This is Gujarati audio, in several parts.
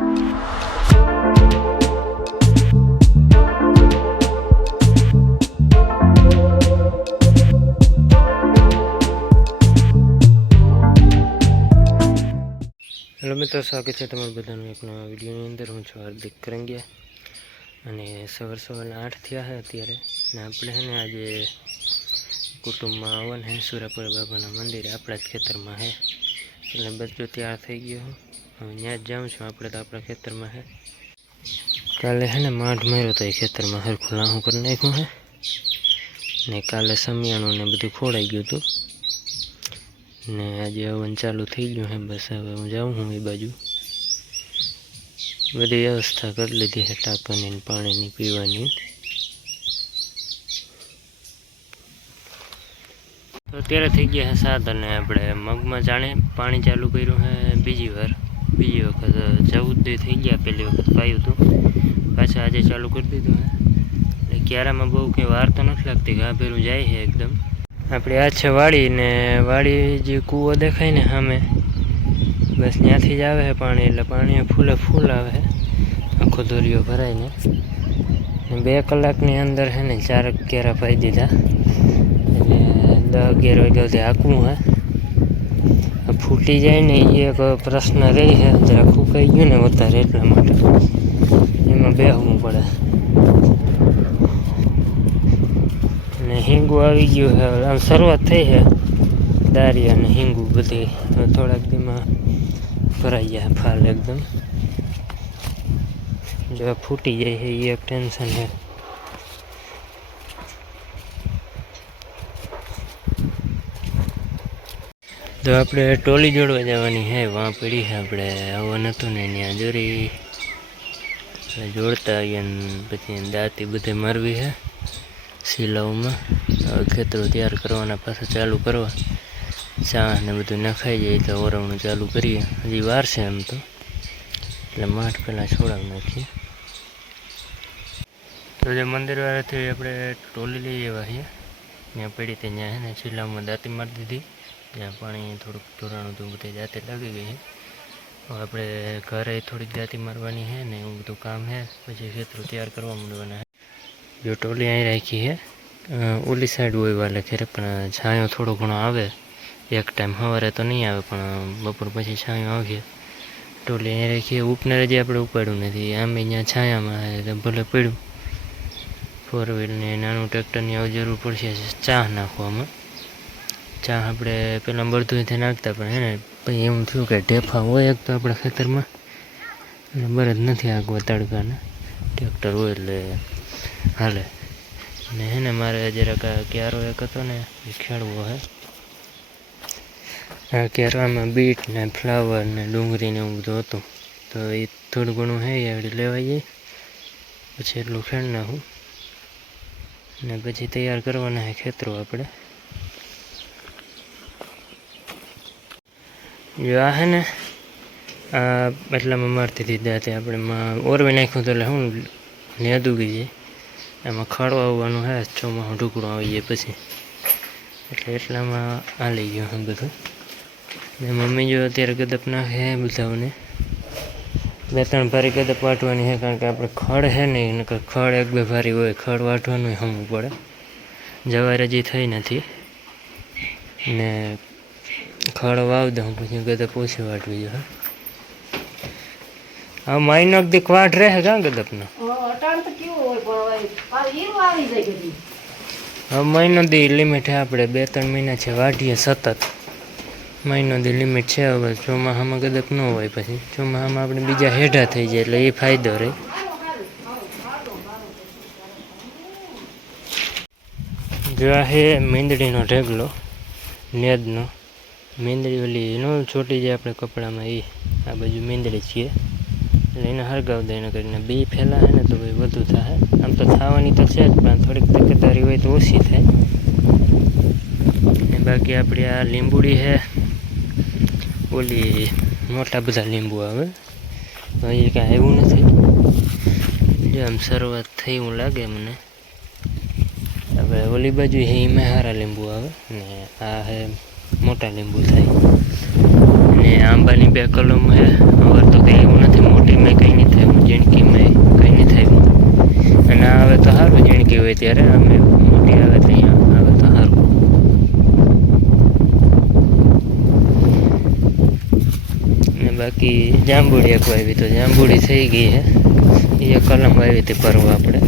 હેલો મિત્રો, સ્વાગત છે તમારું બધાનું એક નવા વિડીયોની અંદર. હું છું હાર્દિક કરંગિયા અને સવારના 8 થયા છે અત્યારે. ને આપણે છે ને આજે કુટુંબમાં આવવાનું છે સુરાપુર બાબાના મંદિરે, આપણા જ ખેતરમાં છે. એટલે બધું તૈયાર થઈ ગયો. હવે ત્યાં જ જાઉં છું. આપણે તો આપણા ખેતરમાં છે. કાલે છે ને માઠ માર્યો તો એ ખેતરમાં હરખું લાહું કરી નાખ્યું છે. ને કાલે સમિયાણું ને બધું ખોડાઈ ગયું હતું. ને આજે હવન ચાલુ થઈ ગયું છે. બસ હવે હું જાઉં હું એ બાજુ. બધી વ્યવસ્થા કરી લીધી છે, ટાંકાની, પાણીની, પીવાની. તો અત્યારે થઈ ગયા છે 7 અને આપણે મગમાં જાણે પાણી ચાલુ કર્યું છે બીજી વખત 14 દી થઈ ગયા. પહેલી વખત પાયું હતું, પાછા આજે ચાલુ કરી દીધું છે. એટલે ક્યારામાં બહુ કંઈ વાર તો નથી લાગતી, ગાભેરું જાય છે એકદમ. આપણે આ છે વાડી, ને વાડી જે કૂવો દેખાય ને સામે, બસ ત્યાંથી જ આવે છે પાણી. એટલે પાણી ફૂલે ફૂલ આવે છે, આખો દોરીઓ ભરાઈને. 2 કલાકની અંદર છે ને 4 કેરા પાઈ દીધા. એટલે 10-11 વાગ્યા સુધી હાંકવું છે. ફૂટી જાય ને એ એક પ્રશ્ન રહી છે, જરા ફૂંકાઈ ગયું ને વધારે, એટલા માટે એમાં બેસવું પડે. ને હિંગું આવી ગયું છે, આમ શરૂઆત થઈ છે. દારી અને હિંગું બધી થોડાક દીમાં ભરાઈ જાય ફાલ એકદમ. જો ફૂટી જાય છે એ એક ટેન્શન છે. તો આપણે ટોલી જોડવા જવાની છે, વાં પડી છે. આપણે આવવાનું હતું ને ત્યાં દોરી જોડતા આવીએ ને પછી દાંતી બધે મારવી છે સિલાવમાં. હવે ખેતરો તૈયાર કરવાના, પાછા ચાલુ કરવા. ચા ને બધું નખાઈ જાય તો ઓરવણું ચાલુ કરીએ. હજી વાર છે એમ તો, એટલે માઠ પહેલાં છોડાવી નાખીએ. તો જે મંદિરવાળાથી આપણે ટોલી લઈ આવ્યા છીએ, ત્યાં પડી તે ત્યાં છે ને સિલાવમાં દાંતી મારી દીધી. ત્યાં પાણી થોડુંક ઢોરાણું હતું, બધે જાતે લાગી ગઈ છે. હવે આપણે ઘરે થોડીક દાંતી મારવાની છે ને એવું બધું કામ છે. પછી ખેતરો તૈયાર કરવા માંડવાના છે. જો ટોલી અહીં રાખી છે, ઓલી સાઈડ હોય વાલે ખેરે, પણ છાંયો થોડો ઘણો આવે એક ટાઈમ. સવારે તો નહીં આવે, પણ બપોર પછી છાંયો આવીએ. ટોલી અહીં રાખીએ. ઉપનેર જે આપણે ઉપાડ્યું નથી, આમ અહીંયા છાયામાં ભલે પડ્યું. 4 વ્હીલને નાનું ટ્રેક્ટરની હવે જરૂર પડશે ચા નાખવામાં. ચા આપણે પહેલાં બળદુંથી નાખતા, પણ હે ને પછી એવું થયું કે ઢેફા હોય એક તો આપણા ખેતરમાં, એટલે બળદ નથી આગવા તડકાને. ટ્રેક્ટર હોય એટલે હાલે. ને હે ને મારે જરાક ક્યારો એક હતો ને એ ખેડવો છે. આ ક્યારામાં બીટ ને ફ્લાવર ને ડુંગળી ને એવું બધું હતું, તો એ થોડું ઘણું છે એ લેવાઈ જાય. પછી એટલું ખેડ નાખું ને પછી તૈયાર કરવાના છે ખેતરો આપણે. જો આ છે ને આ એટલામાં મારતી હતી દાંતે, આપણે ઓરવી નાખ્યું તો એટલે શું નેદ ઉગી જાય. એમાં ખડો આવવાનું છે, ચોમાસું ઢુકડો આવી જાય પછી, એટલે એટલામાં હાલી ગયું છે બધું. ને મમ્મી જો અત્યારે ગદપ નાખે છે બધાઓને. 2-3 ભારી ગદપ વાટવાની છે, કારણ કે આપણે ખડ છે ને નકર ખડ 1-2 ભારી હોય, ખડ વાટવાનું સમવું પડે. જવાર હજી થઈ નથી ને ખડ વાવ દઉં પછી ગદપ ઓછી વાટવી જોઈએ. હા, મહિનો દીક વાટ રહે કાં ગદપનો? હવે મહિનો દી લિમિટ છે. આપણે 2-3 મહિના છે વાટીએ સતત. મહિનો દી લિમિટ છે. હવે ચોમાસામાં ગદપ ન હોય, પછી ચોમાસામાં આપણે બીજા હેઠા થઈ જાય, એટલે એ ફાયદો રહે. જો આ છે મીંદડીનો ઢેગલો નેદનો. મીંદડી ઓલી નો છોટી જે આપણે કપડામાં, એ આ બાજુ મીંદડી છીએ, એટલે એને હળગાવી દે. એને કરીને 2 ફેલા છે ને તો ભાઈ વધુ થાય. આમ તો થવાની તો છે જ, પણ થોડીક તકેદારી હોય તો ઓછી થાય. ને બાકી આપણી આ લીંબુડી છે, ઓલી મોટા બધા લીંબુ આવે, હજી કાંઈ એવું નથી. જો આમ શરૂઆત થઈ એવું લાગે મને. હવે ઓલી બાજુ છે એમાં સારા લીંબુ આવે, ને આ છે મોટા લીંબુ થાય. ને આંબાની 2 કલમ છે. હવે તો કંઈ એવું નથી, મોટી મેં હોય ત્યારે, અમે મોટી આવે તો અહીંયા આવે તો સારું. ને બાકી જાંબુડી એક વાવી તો જાંબુડી થઈ ગઈ છે. એ કલમ આવી હતી પરવા આપણે,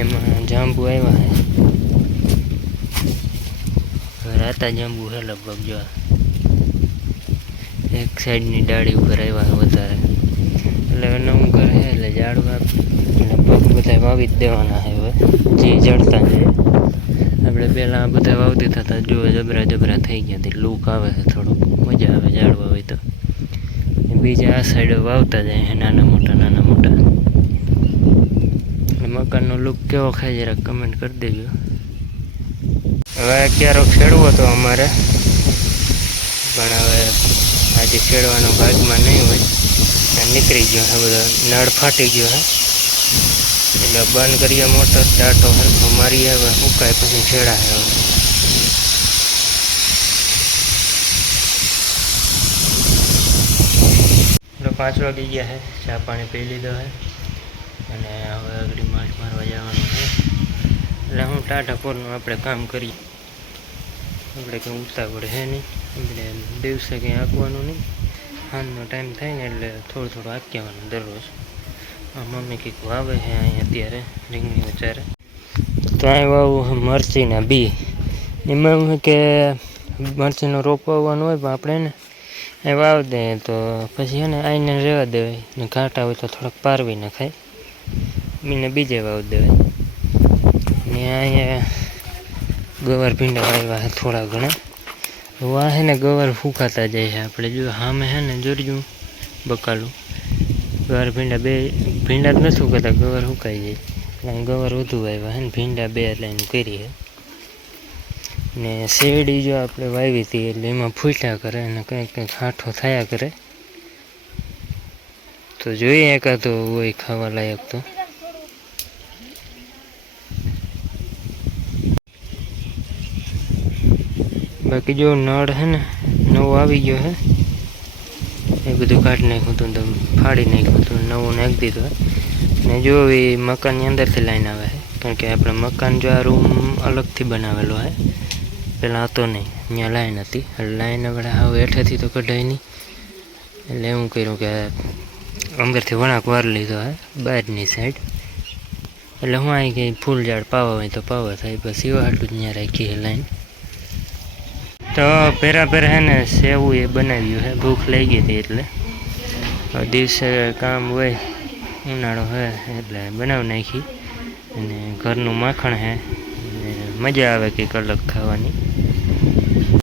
એમાં જાંબુ આવ્યા છે. રાતા જાંબુ છે લગભગ, જો એક સાઈડની ડાળી ઉપર આવ્યા વધારે. એટલે નવું ઘર છે એટલે ઝાડવા લગભગ બધા વાવી જ દેવાના છે હવે, જે જડતા જાય. આપણે પહેલાં બધા વાવતી થતા જો જબરા થઈ ગયા હતી. લૂક આવે છે થોડુંક, મજા આવે ઝાડવા હોય તો. બીજા આ સાઈડ વાવતા જાય નાના મોટા. મકાનનો લુક કેવો ખાય જરાક કમેન્ટ કરી દેજો. હવે ક્યારેક ખેડવો તો અમારે, પણ હવે આજે ખેડવાનો ભાગમાં નહીં હોય. નીકળી ગયો છે બધો, નળ ફાટી ગયો છે એટલે બંધ કરીએ મોટર, ડાટો હરખો મારીએ. હવે સુકાય પછી છેડા છે. હવે 5 વાગી ગયા છે, ચા પાણી પી લીધો છે અને હવે આગળ માછ મારવા જવાનું છે. એટલે હું ટાટા પોરનું આપણે કામ કરીએ. આપણે કંઈ ઉતાવળ છે નહીં, એટલે દિવસે કંઈ આંકવાનું નહીં. સાંજનો ટાઈમ થાય ને એટલે થોડું આંકવાનું દરરોજ. મમ્મી કંઈક વાવે છે અહીં અત્યારે રીંગણી વચારે. તો અહીં વાવું મરચીના બી. એમાં એવું કે મરચીનો રોપ વાવવાનો હોય, પણ આપણે ને એ વાવ દઈએ તો પછી છે ને આઈને રહેવા દેવાય ને, ઘાટા હોય તો થોડાક પારવી નખાય. બીને બીજે વાવ દેવાય. ને અહીંયા ગવાર ભીંડા વાવ્યા છે થોડા ઘણા. વાહ છે ને ગવાર ફૂંકાતા જાય છે. આપણે જો સામે છે ને જોરજું બકાલું ગવાર ભીંડા બે ભીંડા જ નથી ફૂંકાતા, ગવાર ફૂંકાઈ જાય. એટલે ગવાર વધુ વાવ્યા છે ને ભીંડા 2 લાઈન કરી છે. ને શેરડી જો આપણે વાવી હતી એટલે એમાં ફૂટ્યા કરે અને કંઈક હાઠો થયા કરે. તો જોઈએ એકાદો હોય ખાવા લાયક તો. બાકી જો નળ છે ને નવો આવી ગયો છે, એ બધું કાઢી નાખ્યું હતું, તો ફાડી નાખ્યું હતું, નવું નાખી દીધું. ને જો એ મકાનની અંદરથી લાઈન આવે છે, કારણ કે આપણે મકાન જો આ રૂમ અલગથી બનાવેલો છે, પહેલાં હતો નહીં, અહીંયા લાઈન હતી. એટલે લાઈન આપણે હવે હેઠેથી તો કઢાય નહીં, એટલે એવું કર્યું કે અંદરથી વળાંક વાર લીધો છે બહારની સાઈડ. એટલે હું આવી ગઈ ફૂલ ઝાડ પાવા હોય તો પાવા થાય, પછી એવા હાટું જ ત્યાં રાખી છે લાઈન. તો પેરા હે ને સેવું એ બનાવ્યું છે, ભૂખ લઈ ગઈ હતી એટલે દિવસે કામ હોય, ઉનાળો હોય એટલે બનાવી નાખી. અને ઘરનું માખણ છે, મજા આવે કંઈક અલગ ખાવાની.